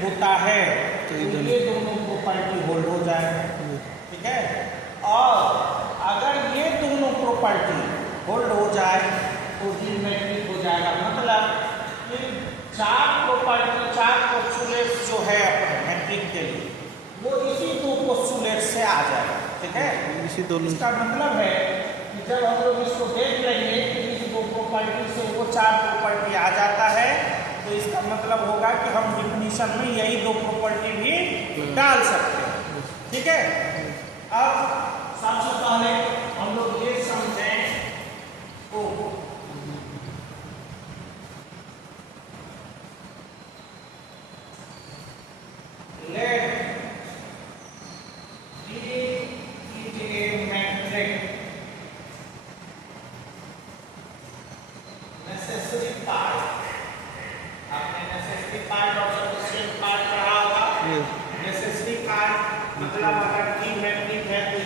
होता है तो ये दोनों प्रॉपर्टी होल्ड हो जाए, ठीक है। और अगर ये दोनों प्रॉपर्टी होल्ड हो जाए तो ये मैट्रिक हो जाएगा। मतलब कि चार प्रॉपर्टी, चार पोस्टुलेट्स जो है अपने मैट्रिक के लिए वो इसी दो पोस्टुलेट से आ जाएगा, ठीक है। इसी दोनों इसका मतलब है कि जब हम लोग इसको देख लेंगे कि इस दो प्रॉपर्टी से वो चार प्रॉपर्टी आ जाता है तो इसका मतलब होगा कि हम डिफिनीशन में यही दो प्रॉपर्टी भी डाल सकते हैं, ठीक है। अब सबसे पहले हम लोग ये समझें ओ मतलब अगर की मैट्रिक है तो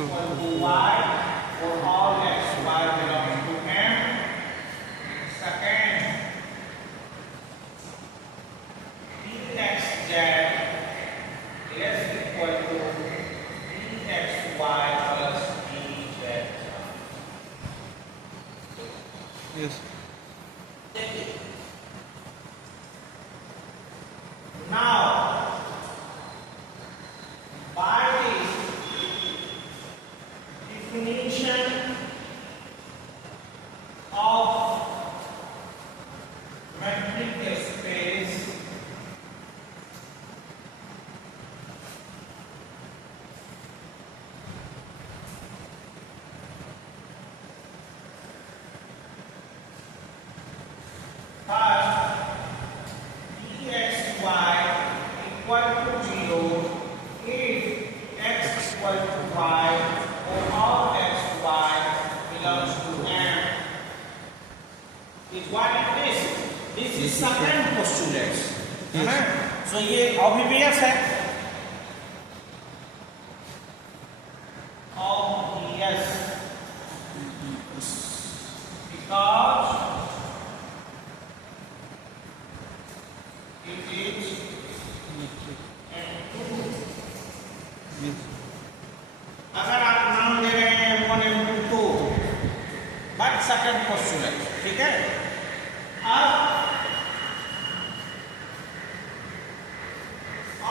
equal to y for all x y belongs to m. Second, dxz is equal to dxy plus dz. Yes. Now, by the definition of metric space, dxy equal to 0 if x equal to y or all xy belongs to m. Is what it is. This is second postulate. Yes. So ये obvious है. Obvious. Because it is Yes. अगर आप नाम दे रहे हैं M1 M2 तो but second postulate, ठीक है. अब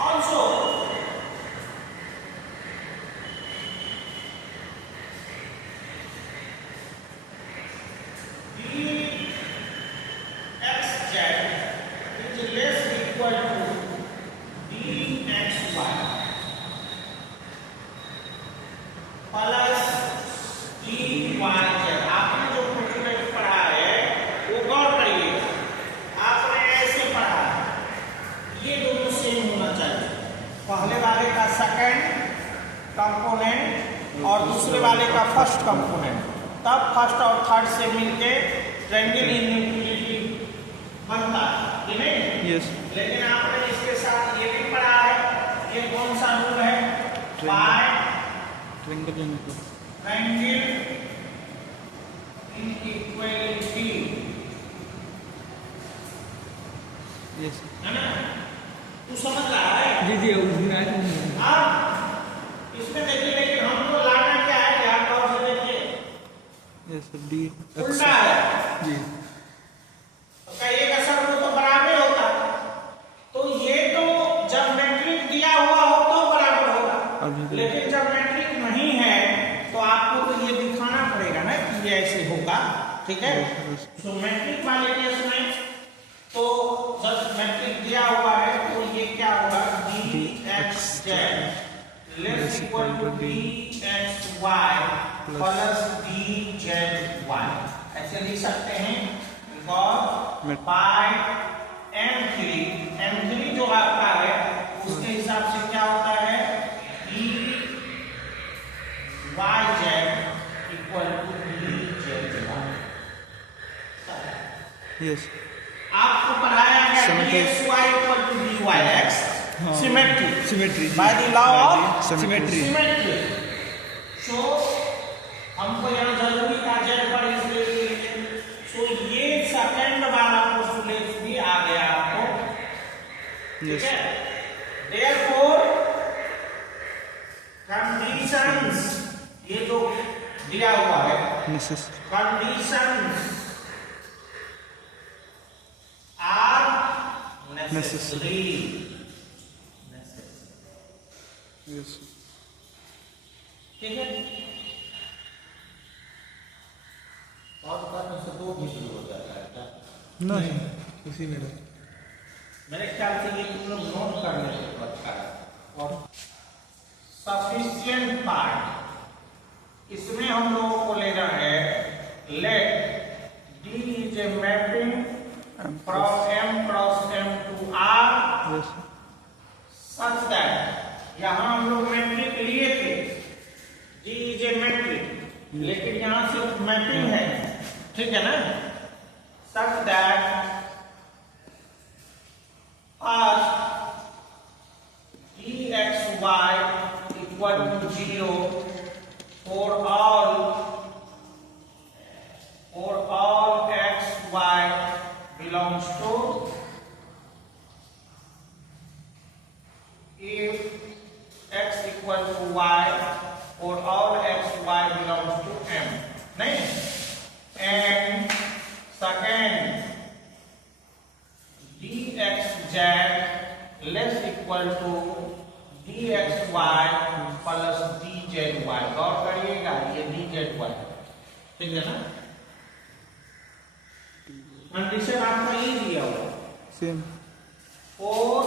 also dxz is less equal to dxy plus dyz. आपने जो पोस्टुलेट पढ़ा है वो गौर करिए, आपने ऐसे पढ़ा, ये दोनों सेम होना चाहिए. पहले वाले का सेकंड कंपोनेंट और दूसरे वाले का फर्स्ट कंपोनेंट, तब फर्स्ट और थर्ड से मिलके ट्रायंगल इनइक्वालिटी बनता है, नहीं? Yes. लेकिन आपने इसके साथ ये भी पढ़ा है, ये कौन सा रूल है? पाई Triangle inequality. Triangle inequality, Yes. है ना? तू समझ रहा है? जी जी अब इसमें देखिए, लेकिन हमको लाना क्या है, ध्यान गौर से देखिए, Yes. D. उल्टा है. जी. तो कहिए का सर वो तो बराबर होता, तो ये तो जब मैट्रिक दिया हुआ हो तो बराबर होगा, अभी लेकिन जब मैट्रिक नहीं है तो आपको तो ये दिखाना पड़ेगा ना कि ये ऐसे होगा, ठीक है. तो मैट्रिक वाले केस में तो जब मैट्रिक दिया हुआ है तो ये क्या होगा, dxz less equal to dxy plus dzy. ऐसे लिख सकते हैं बिकॉज बाय m3 जो आपका है उसके हिसाब से क्या होता है, dyz equal to dzy. Yes. आपको पढ़ाया गया Symmetry. dxy equal to dyx, symmetry Symmetry. By the law of Symmetry. Symmetry. So हमको यहाँ जरूरी था z पर इसलिए, सो ये सेकंड वाला पोस्टुलेट भी आ गया आपको, ठीक Yes. है. देयरफॉर कंडीशंस, ये जो दिया हुआ है Necessary. conditions are necessary. Yes. ठीक है. और करने से दो भी शुरू हो जाता है क्या? नहीं. उसी में रहो. मेरे ख्याल से ये तुम लोग नोट कर लेते तो अच्छा है. और सफिशिएंट पार्ट इसमें हम लोगों को लेना है, let D is a mapping from M cross M to R Yes. such that, यहाँ हम लोग मैट्रिक लिए थे, D इज ए मैट्रिक, लेकिन यहाँ सिर्फ मैपिंग है, ठीक है ना. such that first dxy equal to 0 for all x y belongs to, if x equal to y, for all x y belongs to m, नहीं, and second dxz less equal to dxy plus dzy, गौर करिएगा ये dzy, ठीक है ना, condition आपका ये दिया हुआ same for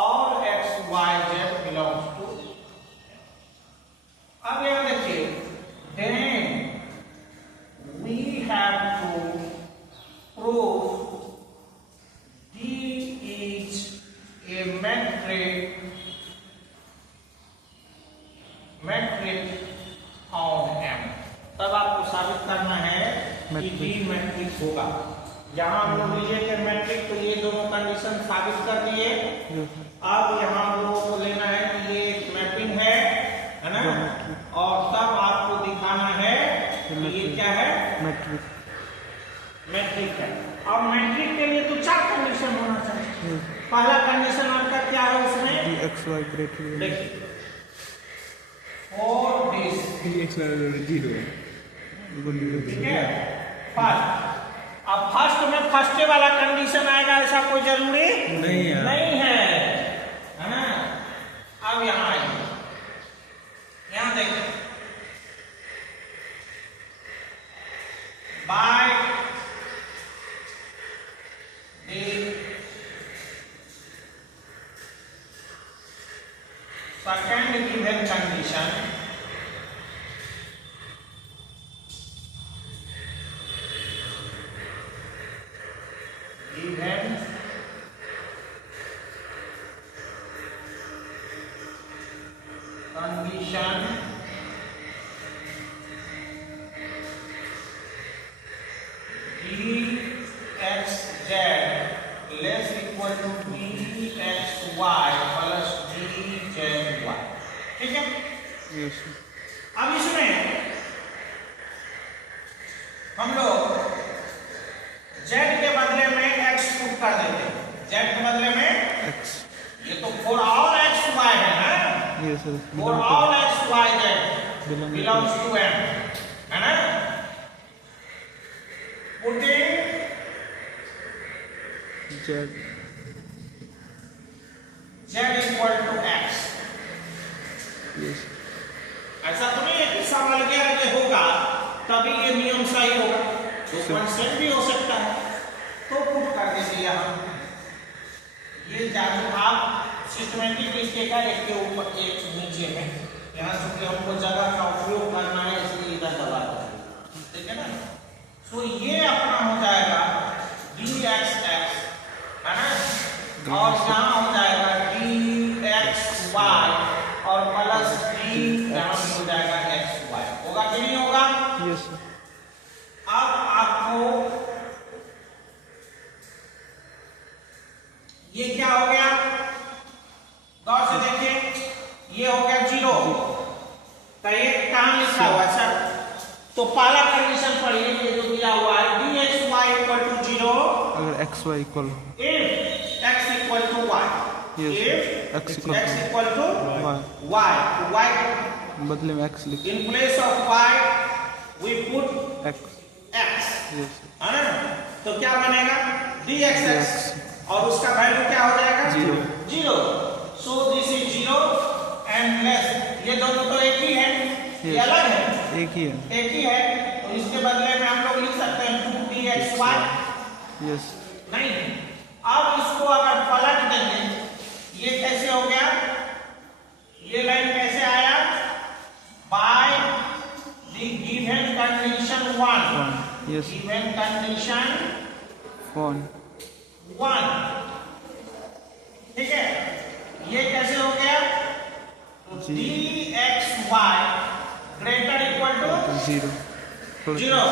all x y z belongs to, अब यहाँ देखिए, then we have to prove D is a metric on M, तब आपको साबित करना है कि D मैट्रिक्स होगा। यहाँ हम लोग लिए थे मैट्रिक, तो ये दोनों कंडीशन साबित कर दिए। अब यहाँ हम लोगों को लेना है कि ये एक मैपिंग है ना, और तब आपको दिखाना है कि ये क्या है, मैट्रिक है। और मैट्रिक के लिए तो 4 कंडीशन होना चाहिए। पहला कंडीशन आपका क्या है उसमें, xy ग्रेटर देखिए और दिस, xy 0, ठीक है। फर्स्ट, अब फर्स्ट में फर्स्ट वाला कंडीशन आएगा ऐसा कोई जरूरी नहीं है ना। अब यहाँ आइए, यहाँ देखिए, by the second given condition, condition dxz less equal to dxy plus dzy, ठीक है। यस अब इसमें हम लोग z के बदले में x पुट कर देते हैं, z के बदले में x, ये तो for all x y है ना, yes sir, for all x y z belongs to m, है ना। Putting z equal to x, yes ऐसा तो नहीं है कि सवाल क्या है होगा तभी ये नियम सही होगा, तो कंसेंट भी हो सकता है, तो पुट कर दीजिए यहाँ। ये जादू आप सिस्टमेटिक लिखिएगा, एक के ऊपर एक नीचे में, यहाँ चूंकि हमको जगह का उपयोग करना है इसलिए इधर दबा दीजिए, ठीक है ना। तो ये अपना हो जाएगा dxx, है ना, और यहाँ हो जाएगा dxy और प्लस d यहाँ हो जाएगा xy, होगा कि नहीं होगा, यस सर। अब आपको ये क्या हो गया, गौर से देखिए, ये हो गया 0, तो ये कहां लिखा हुआ है सर, तो पहला कंडीशन पढ़िए, ये जो दिया हुआ है dxy इक्वल टू 0 अगर xy इक्वल हो, if x equal to y, if x equal to y बदले में x लिख, in place of y we put x, x, yes है ना, तो क्या बनेगा dxx, और उसका वैल्यू क्या हो जाएगा 0, so this is 0 and less, ये दोनों तो एक ही है, ये अलग है, एक ही है, तो इसके बदले में हम लोग लिख सकते हैं 2dxy, यस नहीं। अब इसको अगर पलट देंगे, ये कैसे हो गया, ये लाइन कैसे आया, by the given condition 1, yes given condition 1, ठीक है। ये कैसे हो गया, dxy ग्रेटर इक्वल टू 0,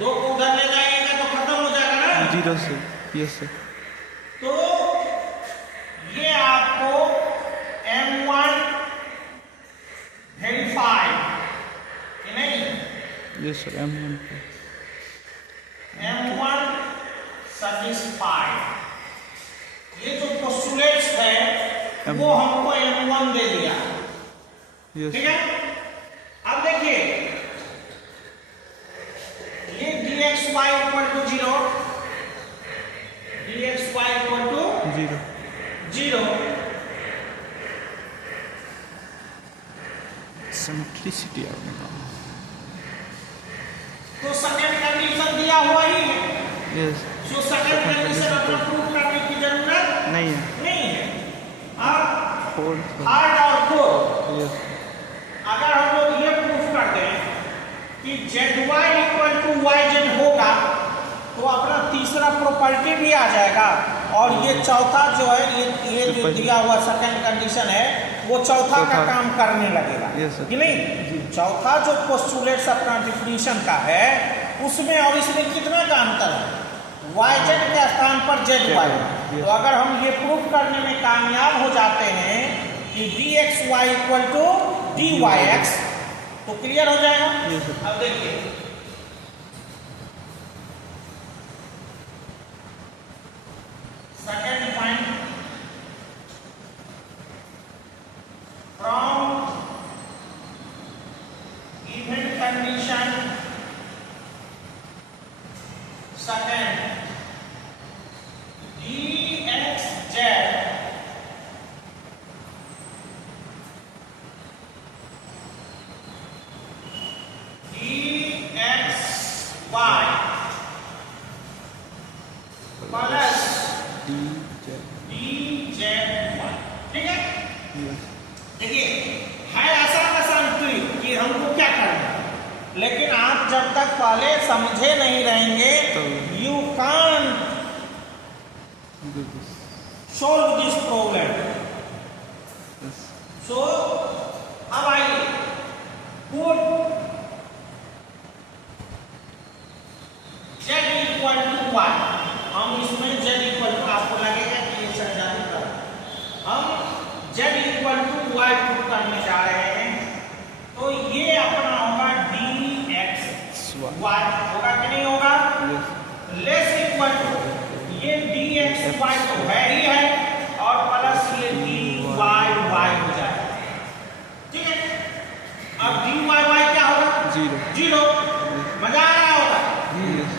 2 को उधर ले जाएगा तो खत्म हो जाएगा ना, 0 से, यस सर। तो ये आपको M1 verify Yes sir. M1. M1 satisfied। ये जो पोस्टुलेट्स है वो हमको M1 दे दिया। Yes. ठीक है, अब देखिए ये dxy equal to 0, dxy equal to 0। Symmetricity आपने कहा। तो सेकंड कंडीशन दिया हुआ ही है। यस। जो सेकंड कंडीशन अपना प्रूव करने की जरूरत नहीं है। नहीं है। अब फोर्थ। थर्ड और फोर्थ, यस। अगर हम लोग ये प्रूफ कर दें कि zy इक्वल टू yz होगा तो अपना तीसरा प्रॉपर्टी भी आ जाएगा और ये चौथा जो है ये जो दिया हुआ सेकंड कंडीशन है वो चौथा का काम करने लगेगा। Yes, कि नहीं? चौथा जो पोस्टुलेट्स अपना डिफिनीशन का है उसमें और इसमें कितना का अंतर है? yz के स्थान पर zy। Yes. तो अगर हम ये प्रूफ करने में कामयाब हो जाते हैं कि dxy इक्वल टू dyx तो क्लियर हो जाएगा। Yes, sir. अब देखिए second point, from given condition second dxz plus dz, ठीक है। यस। देखिए है आसान ट्रिक कि हमको क्या करना है, लेकिन आप जब तक पहले समझे नहीं रहेंगे you can't solve this problem. Yes. So अब आइए put z equal to y। हम इसमें z इक्वल टू, आपको लगेगा कि ये संचालित कर, हम z equal to y put करने जा रहे हैं तो ये अपना होगा dx y होगा कि नहीं होगा? लेस इक्वल टू ये dx y तो है ही है और प्लस ये dy y हो जाएगा। ठीक है, अब dy y क्या होगा? 0। मजा आ रहा होगा। यस।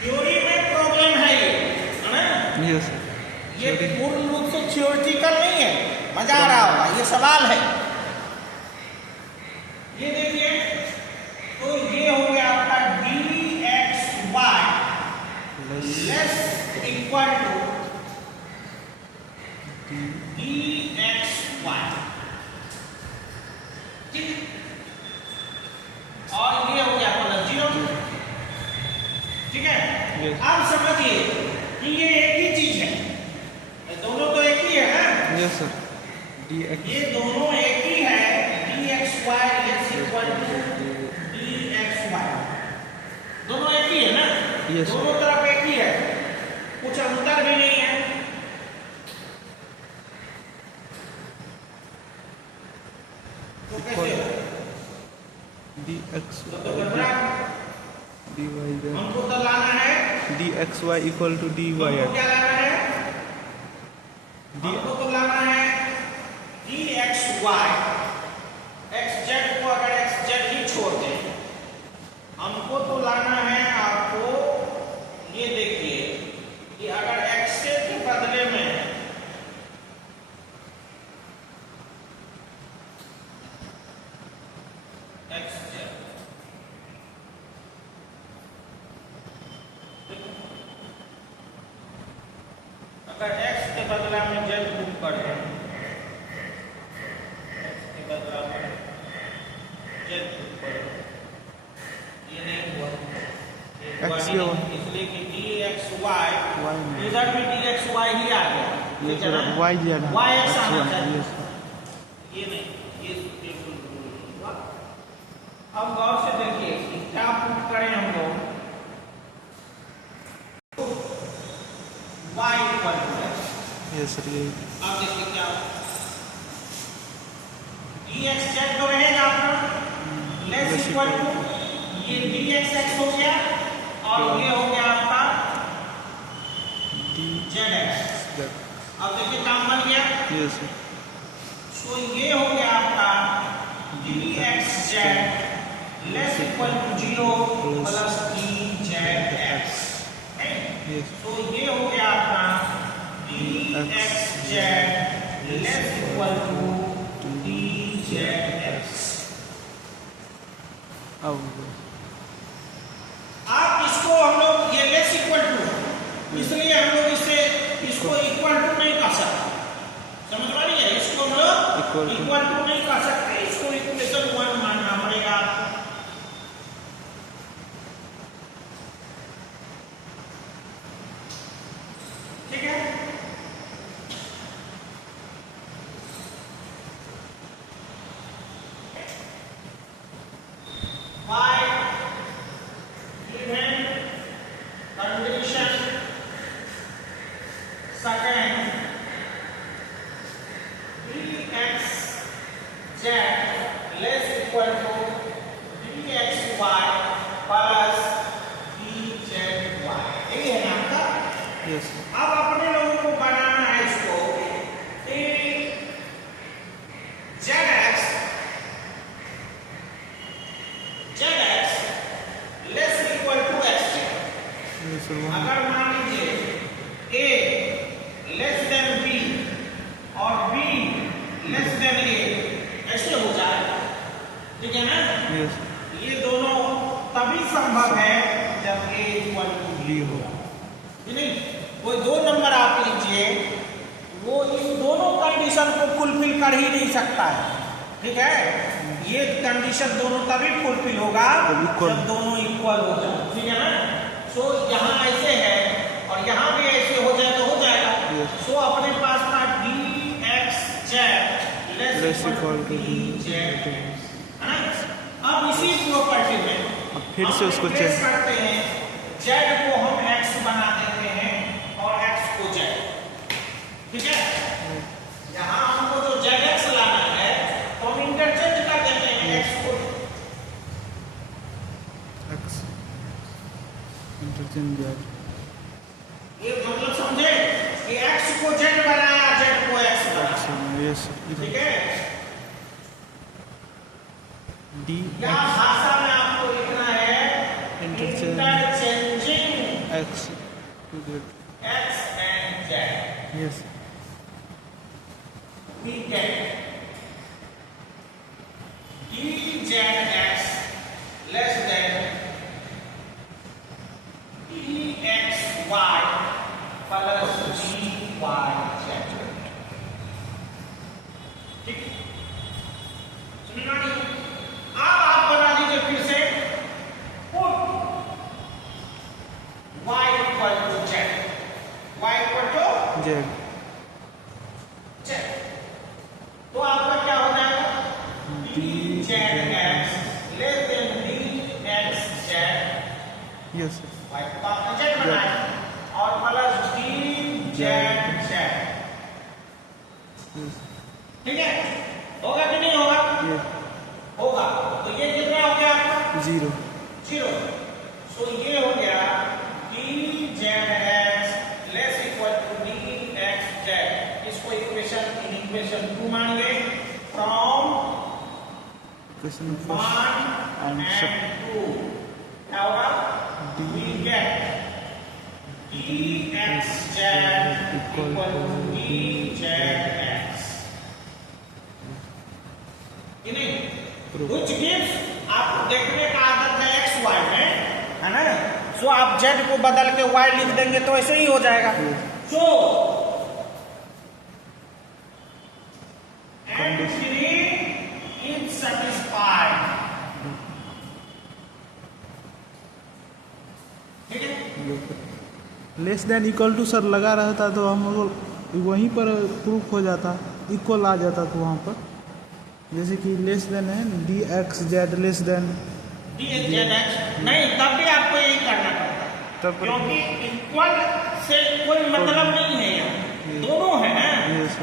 थ्योरी में प्रॉब्लम है ये, है ना? यस। ये पूर्ण रूप से थ्योरेटिकल नहीं है, मजा आ रहा होगा, ये सवाल है। ये देखिए तो ये हो गया आपका dxy less equal to dxy, ठीक, और ये हो गया प्लस 0। ठीक है, अब समझिए कि ये एक ही चीज है, ये दोनों तो एक ही है ना? Yes sir. dx ये दोनों एक ही है, dxy less equal to dxy, दोनों एक ही है ना? Yes, दोनों तरफ एक ही है, कुछ अंतर भी नहीं है। तो कैसे हो? dx तो घबरा, dy हमको तो लाना है dxy इक्वल टू dy। हमको क्या लाना है? हमको तो लाना है dxy, xz को अगर xz ही छोड़ दें, हमको तो लाना है आपको, ये देखिए कि अगर x के बदले में xz, अगर x के बदला में z बुक कर दें, x के बदला में z बुक कर दें, ये नहीं हुआ, X क्यों? इसलिए कि dxy इधर भी dxy ही आ गया, ये सर y दिया था। y x आना अच्छा, चाहिए, यस। ये नहीं, ये बिल्कुल हुआ। अब गौर से देखिए कि क्या पुट करें हम लोग, y equal to yes sir ये अब देखिए क्या dxz तो रहेगा अपना लेस इक्वल टू ये dxx हो गया और ये हो गया आपका zx। अब देखिए काम बन गया। यस सो ये हो गया आपका dxz less equal to 0 plus dzx। तो ये हो गया आपका dxz less equal to dzx। आप इसको हम लोग ये लेस इक्वल टू, इसलिए हम लोग इसको इक्वल टू नहीं कर सकते, समझ पा रही है? इसको हम लोग इक्वल टू नहीं कर सकते, इसको इक्वेशन 1 मानना पड़ेगा। ठीक है, y given condition second dxz less equal to dxy plus dzy। यही है ना आपका? यस अब अपने लोगों को बनाना है इसको zx less equal to xz। अगर मान लीजिए a लेस देन b और b लेस देन a, ऐसे हो जाए, ठीक है ना? यस ये दोनों तभी संभव है जब a इक्वल टू b हो। नहीं, कोई दो नंबर आप लीजिए, वो इस दोनों कंडीशन को फुलफिल कर ही नहीं सकता है, ठीक है? ये कंडीशन दोनों तभी फुलफिल होगा जब दोनों इक्वल हो जाए, ठीक है ना? सो यहाँ ऐसे है और यहाँ भी ऐसे हो जाए तो हो जाएगा। सो अपने पास था dxz less equal to dz, है ना? अब इसी प्रॉपर्टी में फिर से उसको चेक करते हैं, z को हम x बना देते हैं और x को z, ठीक है? यहाँ हमको जो zx लाना है तो हम इंटरचेंज कर देते हैं x को, एक्स इंटरचेंज ये मतलब समझे कि x को z बनाया, z को x बनाया, यस ठीक है? डी या भाषा में आपको लिखना है interchanging x to z x and z, yes ठीक है? dzx less than dxy plus dyz, ठीक? सुनिए ना, अब आप बना दीजिए फिर से put y equal to z, y equal to z z, तो आपका क्या हो जाएगा? dzx less than dxz, yes y को आपने z बनाया और प्लस dz, ठीक है? होगा कि नहीं होगा? ये होगा। तो ये कितना हो गया आपका? 0 0। सो ये हो गया dzx less equal to dxz। इसको इक्वेशन 2 मानेंगे फ्रॉम क्वेश्चन 1 and and 2। क्या होगा? we get dxz equal to dzx, कि नहीं? कुछ गिव्स आपको देखने का आदत है x y में, है ना? सो आप z को बदल के y लिख देंगे तो ऐसे ही हो जाएगा। सो and3 is satisfied, ठीक है? Less than equal to sir लगा रहता तो हम लोग वहीं पर प्रूफ हो जाता, इक्वल आ जाता तो वहाँ पर, जैसे कि लेस देन है D x Z less than dxz नहीं, तब भी आपको यही करना पड़ता है, तब क्योंकि इक्वल से कोई मतलब नहीं है, यहाँ दोनों है ना, यस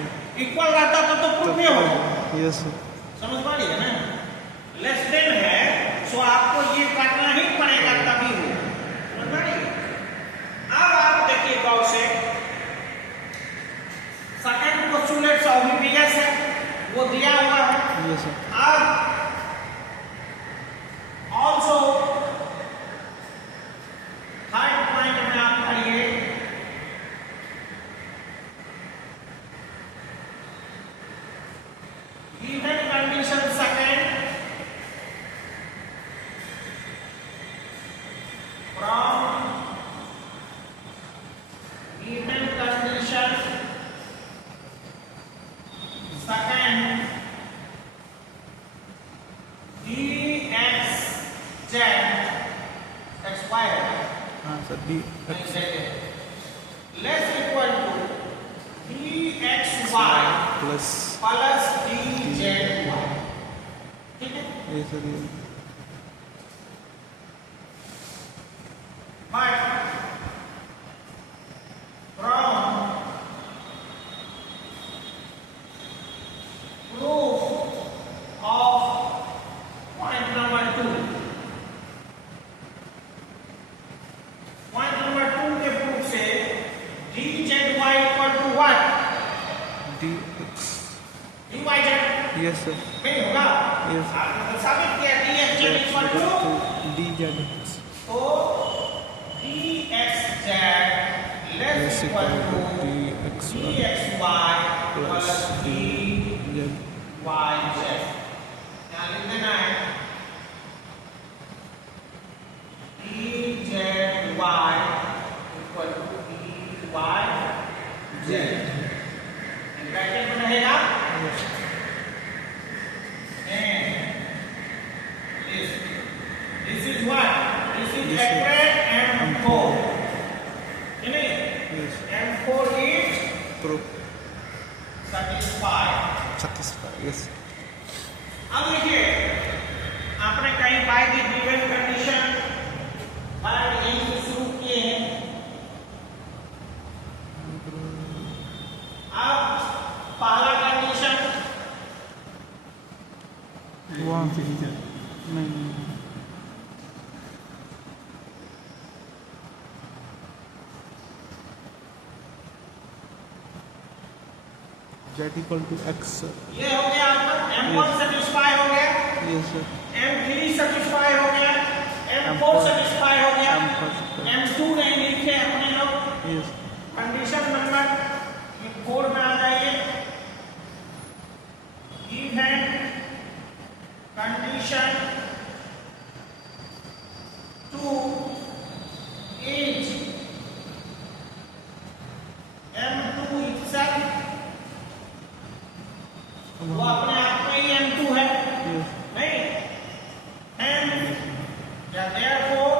इक्वल रहता तो प्रूफ नहीं होगा, यस समझ पा रही है ना? लेस देन है, सो आपको ये करना ही देखिए गौर से, सेकंड पोस्टुलेट ऑब्लिवियस है, वो दिया हुआ है। Yes sir. अब ऑल्सो थर्ड पॉइंट में आप पढ़िए, given condition second from given condition second dx z x y हाँ sir d less equal to dxy plus plus dzy, ठीक है। ये सर ये but from proof of point number 2, point number 2 के proof से dzy equal to what, d x dyz yes sir नहीं होगा। Yes आपने तो साबित किया dxz equal to, d z x तो dxz less yes equal equal to to d x one dxy plus plus d dyz। Z यहाँ लिख देना है dzy equal to dyz, bracket में रहेगा this is what, this is This is equate M4, नहीं, yes M4 is proof satisfied। 36 yes अब देखिए, आपने कहीं by the given condition bye यहीं से शुरू किए हैं। अब पहला कंडीशन वहाँ नहीं जेड इक्वल टू एक्स ये हो गया आपका M1 सेटिस्फाई हो गया, यस सर M3 सेटिस्फाई हो गया, M4 सेटिस्फाई हो गया, M2 नहीं लिखे अपने लोग। यस कंडीशन नंबर 4 में आ जाइए, given condition 2 is M2 itself, वो अपने आप में ही M2 है, यस नहीं, and therefore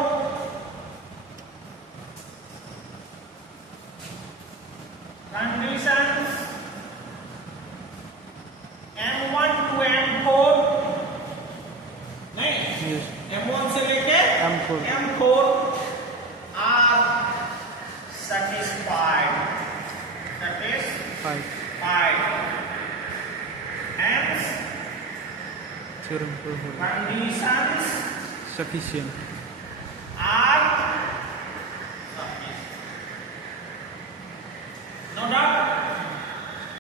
conditions M1 to M4, नहीं, यस M1 से लेके M4 M4 are satisfied, five hence theorem proof conditions sufficient